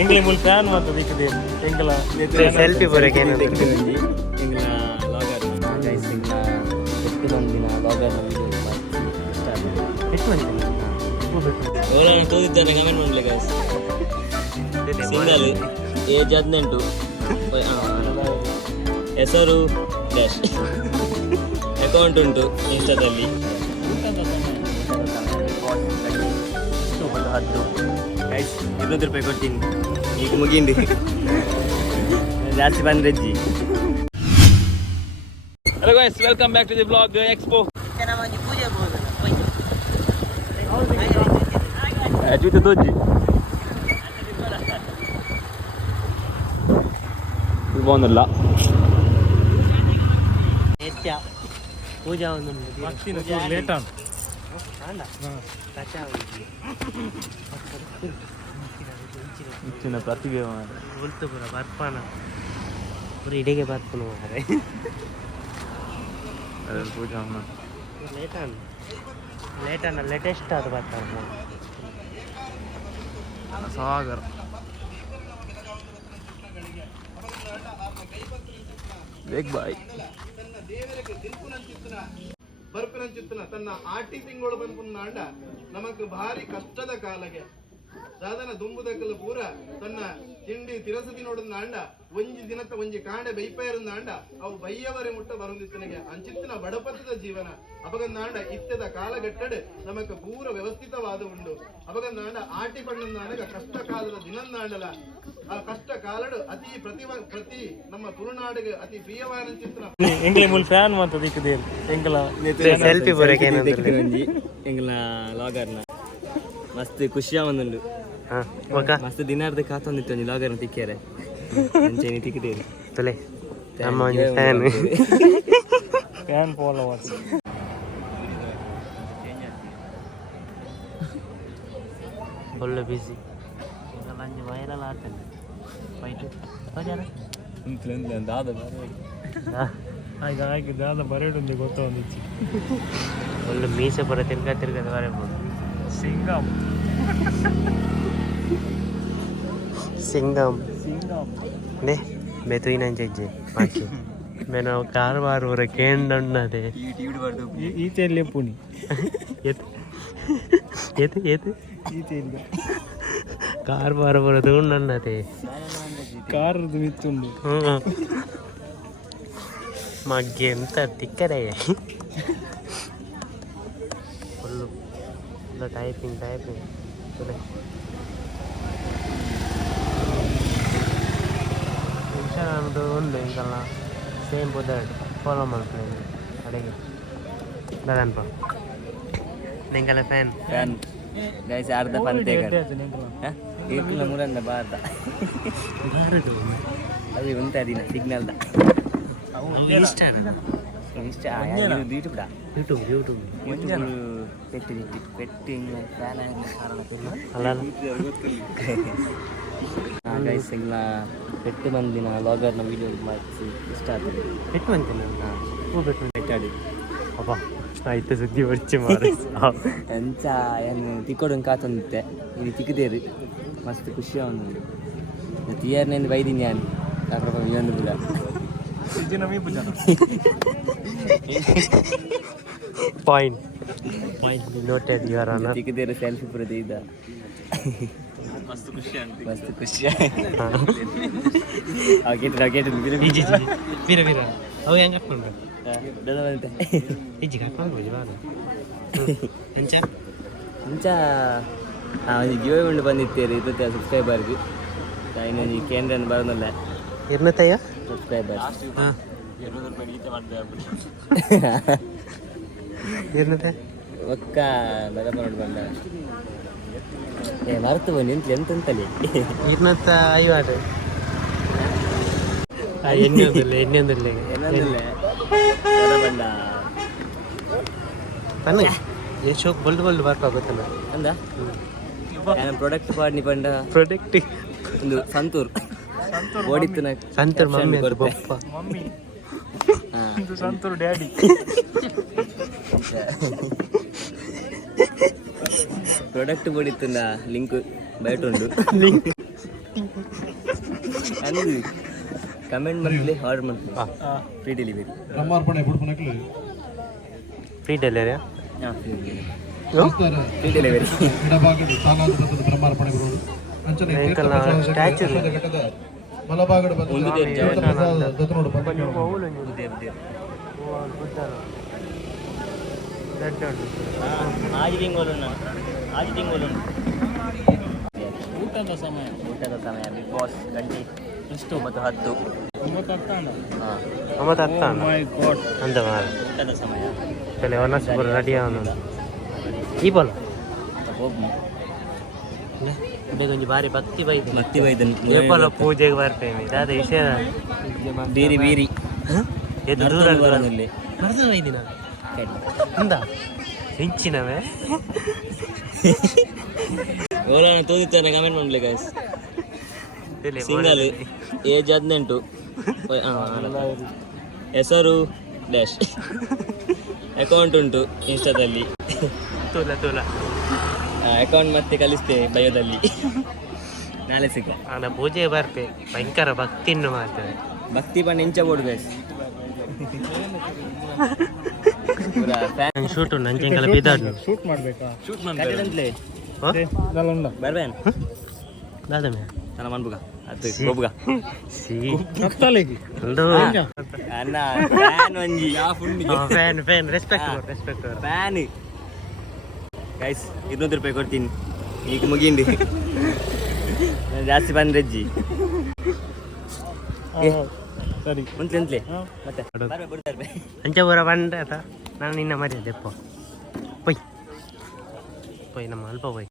ಎಂಗ್ಲೆ ಮುಲ್ fan ಮಾತ್ರ ದಿಕ್ಕದೆ ಎಂಗ್ಲ selfie ಬರಕ್ಕೆ ಏನು ಎಂಗ್ಲ ಲಾಗರ್ ಗೈಸ್ ಎಂಗ್ಲ 8 ಮಂದಿನ ಲಾಗರ್ ಎಷ್ಟು ಮಂದಿ ಅವರನ್ನು ತೋರಿದ್ದಾನೆ ಕಮೆಂಟ್ ಮಾಡಲಿ ಗೈಸ್ ಸಿಂಗಲ್ ಏಜ್ 18 ಹೆಸರು ಡ್ಯಾಶ್ ಅಕೌಂಟ್ ಉಂಟು ಇನ್ಸ್ಟಾದಲ್ಲಿ ಗೈಸ್ 200 ರೂಪಾಯಿ ಕೊಡ್ತೀನಿ ಈಗ ಮುಗಿಂಡಿ ಜಾಸ್ತಿ ಬಂದ್ರಜ್ಜಿ. Hello guys, welcome back to the blog expo. ಜೂತೆ ದೋಜಿ ಬಾగుಂದಲ್ಲ ಪೂಜಾ ಒಂದು ಲೇಟ್ ಆನ್ ಇಚ್ಚಿನ ಪ್ರತಿಭೆ ಉಳ್ತು ಪುರ ಬರ್ಪಾನ ಪುರ ಇಡೆಗೆ ಬರ್ಪನು ಮಾರೆ ಪೂಜಾ ಲೇಟನ್ನ ಲೇಟೆಸ್ಟ್ ಅದು ಬರ್ತಾನೆ ಸಾಗರ್ ಬೇಗ ಬಾಯ್ ಬರ್ಪನಂಚಿತ್ತನ ತನ್ನ ಆಟಿ ತಿಂಗಳು ಬಂದ್ಪುನ್ನಾಂಡ ನಮಕ್ ಭಾರಿ ಕಷ್ಟದ ಕಾಲಗೆ ಸಾಧನ ದುಂಬುದಕ್ಕಲು ಪೂರ ತನ್ನ ತಿಂಡಿ ತಿರಸತಿ ನೋಡಿದ ಒಂಜಿ ದಿನತ್ತ ಒಂಜಿ ಕಾಂಡೆ ಬೈಪೇರಂದಾಂಡ ಅವು ಬೈಯವರೆ ಮುಟ್ಟ ಬರುಂದಿತ್ತನಿಗೆ ಅಂಚಿತ್ತಿನ ಬಡಪತ್ತದ ಜೀವನ ಅಪಗಂದಾಂಡ ಇತ್ಯದ ಕಾಲಘಟ್ಟಡ್ ನಮಕ್ ಪೂರ ವ್ಯವಸ್ಥಿತವಾದ ಉಂಡು ಅಪಗಂದಾಂಡ ಆಟಿ ಪಣ್ಣಂದಾಂಡಗ ಕಷ್ಟ ಕಾಲದ ದಿನಂದಾಂಡಲ ಆ ಕಷ್ಟ ಕಾಲಡು ಪ್ರತಿ ನಮ್ಮ ತುಳುನಾಡಿಗೆ ಅತಿ ಪ್ರಿಯವಾದ ಚಿತ್ರ ಎಂಗ್ಲೆ ಮುಲ್ ಫ್ಯಾನ್ ಮಾತ್ರ ದಿಕ್ಕದೆ ಎಂಗ್ಲ ಸೆಲ್ಫಿ ಬರಕ್ಕೆ ಏನು ಎಂಗ್ಲ ಲಾಗರ್ನ ಮಸ್ತ್ ಖುಷಿಯ ಒಂದುಂಡು ಮಸ್ತ್ ದಿನಾರ್ದ ಕಾತೊಂದಿತ್ತು ಒಂಜಿ ಲಾಗರ್ನ ತಿಕ್ಕ್ಯಾರೆ ಅಂಚೆನಿ ತಿಕ್ಕಿದೇರಿ ತೊಲೆ ನಮ್ಮ ಒಂದು ಫ್ಯಾನ್ ಫ್ಯಾನ್ ಫಾಲೋವರ್ಸ್. ಫುಲ್ ಬಿಸಿ ಅಂಚೆ ವೈರಲ್ ಆಗ್ತದೆ ಫೈಟು ಹಾಗೆ ದಾದ ಬರಡುಂದು ಗೊತ್ತೊಂದಿಚ್ಚಿ ಫುಲ್ ಮೀಸೆ ಬರ ತಿರ್ಗದ ಬರಬಹುದು ಸಿಂಗಮ್ ಸಿಂಗಮ್ ನೇ ಬೆತುಯಿನ ಜಜ್ಜೆ ಮಾಕಿ ಮೇನ ಕಾರವಾರ ಊರ ಕೇಂಡಣ್ಣದೆ ಈಚೆಲ್ಲೇ ಪುನಿ ಎತ್ ಎತ್ ಎತ್ ಈಚೆಲ್ಲ ಕಾರವಾರ ಬರ ತಗೊಂಡಣ್ಣದೆ ಕಾರದು ಮಿತ್ತುಂಡು ಮಗ್ಗೆ ಎಂತ ತಿಕ್ಕರೆ ಫುಲ್ಲು ಟೈಪಿಂಗ್ ಸರಿ ಇನ್ಸ್ಟಾಗ್ರಾಮ್ದು ಉಂಡು ಇಂಕಲ್ಲ ಸೇಮ್ ಬುದರ್ಡ್ ಫಾಲೋ ಮಾಡ್ತೀನಿ ಅಡಿಗೆ ದದನ್ಪ ನಿಂಗಲ್ಲ ಫ್ಯಾನ್ ಗೈಸ್ ಅರ್ಧ ಪಂತೆ ಏಕಲ ಮುರಂದ ಬಾರ್ದ ಅದು ಉಂಟ ದಿನ ಸಿಗ್ನಲ್ದ ಇಷ್ಟ ಯೂಟ್ಯೂಬ್ ಪೆಟ್ಟಿ ಗೈಸ್ ಎಲ್ಲ 8 ಮಂದಿನ ಲಾಗರ್ನ ವಿಡಿಯೋ ಮಾಡಿಸಿ ಇಷ್ಟ ಆಗ್ತದೆ 8 ಮಂದಿನ ಪೆಟ್ಟಾಡಿ ಅಪ್ಪ ಆಯ್ತು ಸುದ್ದಿ ಬರ್ಚಿ ಮಾರ ಎಂಚ ಏನು ತಿಕ್ಕೋಡು ಕಾತೊಂದಿತ್ತೆ ಇದು ತಿಕ್ಕದೇರಿ ಮಸ್ತ್ ಖುಷಿ ಅವನು ತೀಯರ್ನೇನು ಬೈದೀನಿ ನಾನು ಕಾಕ್ರಪ್ಪ ಇನ್ನೊಂದು ಬಿಡ point noted you are on ತಿಕ್ಕದೇರಿ ಸೆಲ್ಫಿ ಪುರದೆ ಇದ್ದ ಮಸ್ತ್ ಖುಷಿ ಬೀರ ಅವು ಹೆಂಗೆ ಹಾಕ್ಕೊಂಡು ಈಜಿ ಹಾಕೊಂಡು ಮುಂಚ ಒಂದು ಗಿವೆ ಉಂಡು ಬಂದಿತ್ತೇರಿ 20 ಸಬ್ಸ್ಕ್ರೈಬರ್ಗೆ ಇನ್ನೊಂದು ಕೇಂದ್ರ ಬರೋದಲ್ಲ ಇರ್ನತ್ತಯ್ಯ ಸಬ್ಸ್ಕ್ರೈಬರ್ ಇರ್ನತ್ತೆ ಒಕ್ಕ ಬರಪ್ಪ ನೋಡಿ ಬಂದ ಮರೆತು ಬನ್ನಿ ಎಂತಂತಲಿ ಇರ್ನತ್ತ ಐವಾಡು ಎಣ್ಣೆಂದಿಲ್ಲ ಬಂದ ತನ್ನ ಎಷ್ಟು ಬಲ್ಡ್ ಬರ್ಕಾಗುತ್ತಲ್ಲ ಅಂದ ಪ್ರಾಡಕ್ಟ್ ಪಾಡ್ನಿ ಬಂದ ಪ್ರಾಡಕ್ಟ್ ಒಂದು ಸಂತೂರ್ ಓಡಿತ್ತು Santoor mummy mummy Santoor daddy product ಓಡಿತ್ತು ಲಿಂಕ್ ಬಯಟ ಉಂಡು ಅಂದು ಕಮೆಂಟ್ ಮಾಡ್ಲಿ ಆರ್ಡರ್ ಮಾಡ್ಲಿ ಫ್ರೀ ಡೆಲಿವರಿ ಬ್ರಹ್ಮಾರ್ಪಣೆ ಬಿಡ್ಪನಕ್ಲು ಫ್ರೀ ಡೆಲಿವರಿ ಹಾಂ ಫ್ರೀ ಡೆಲಿವರಿ ಎಡಭಾಗಡು ತಾನಾಂತರದ ಬ್ರಹ್ಮಾರ್ಪಣೆ ಬಿಡುವುದು ಅಂಚನೆ ಸ್ಟ್ಯಾಚು ಘಟ್ಟದ ಬಲಭಾಗದ ಒಂದು ದತ್ತನೋಡು ಆಜಿ ತಿಂಗಳು ಊಟದ ಸಮಯ ಬಿಗ್ ಬಾಸ್ ಗಂಟೆ ಇಷ್ಟು 9:10 ಹಾಂ 9:10 ಅಂತ ಮಾರ ಊಟದ ಸಮಯ ಚಲೆ ಒನಸ್ಪುರ ರೆಡಿ ಅವನು ಈ ಬೋಲ ಹೋಗಿ ಇದೊಂದು ಬಾರಿ ಭಕ್ತಿ ಮತ್ತಿ ಬೈದನ್ ಏಪಲ ಪೂಜೆಗೆ ಬರ್ತೇವೆ ಅದ ವಿಷಯ ಬೀರಿ ಎದ್ದು ದೂರ ಬರೋದಲ್ಲಿ ನಡೆದ ಐದಿನ ಅಂದ ಹೆಂಚಿನವೇ ಓಲಾನ ತೋದಿತ್ತಾನೆ ಕಮೆಂಟ್ ಮಾಡಲಿ ಗಾಯ್ಸ್ ಸಿಂಗಲ್ ಏಜ್ 18 ಹೆಸರು ಡ್ಯಾಶ್ ಅಕೌಂಟ್ ಉಂಟು ಇನ್ಸ್ಟಾದಲ್ಲಿ ತೂಲ ಅಕೌಂಟ್ ಮತ್ತೆ ಕಲಿಸ್ತೇವೆ ಬಯೋದಲ್ಲಿ ನಾಳೆ ಸಿಕ್ಕ ಅಲ್ಲ ಪೂಜೆ ಬರ್ತೆ ಭಯಂಕರ ಭಕ್ತಿಯನ್ನು ಮಾಡ್ತೇವೆ ಭಕ್ತಿ ಬಣ್ಣ ಇಂಚ ಬೋರ್ಡ್ ಗೈಸ್ ಶೂಟ್ ನಂಚೆಂಗೆಲ್ಲ ಬಿದ್ದಾಡು ಶೂಟ್ ಮಾಡ್ಬೇಕಾ ಕಟ್ಟಿದಂತಲೇ ಬರ್ಬೇನ್ ದಾದ ಮೇ ನನ್ನ ಮನ್ಬುಗ ಅದು ಗೋಬುಗ ಸಿ ಕತ್ತಲೆಗೆ ಅನ್ನ ಫ್ಯಾನ್ ಒಂಜಿ ಫ್ಯಾನ್ ರೆಸ್ಪೆಕ್ಟ್ ಫ್ಯಾನ್ ಗೈಸ್ 200 ರೂಪಾಯಿ ಕೊಡ್ತೀನಿ ಈಗ ಮುಗಿಂಡಿ ಜಾಸ್ತಿ ಬಂದ್ರಜ್ಜಿ ಸರಿ ಮುಂತ್ಲೆ ಮತ್ತೆ ಬಿಡ್ತಾರೆ ಅಂಚಪುರ ಬಂದ್ರೆ ಆತ ನಾನು ನಿನ್ನ ಮರ್ಯಾದೆ ಪೊಯ್ ನಮ್ಮ ಅಲ್ಪ ಪೊಯ್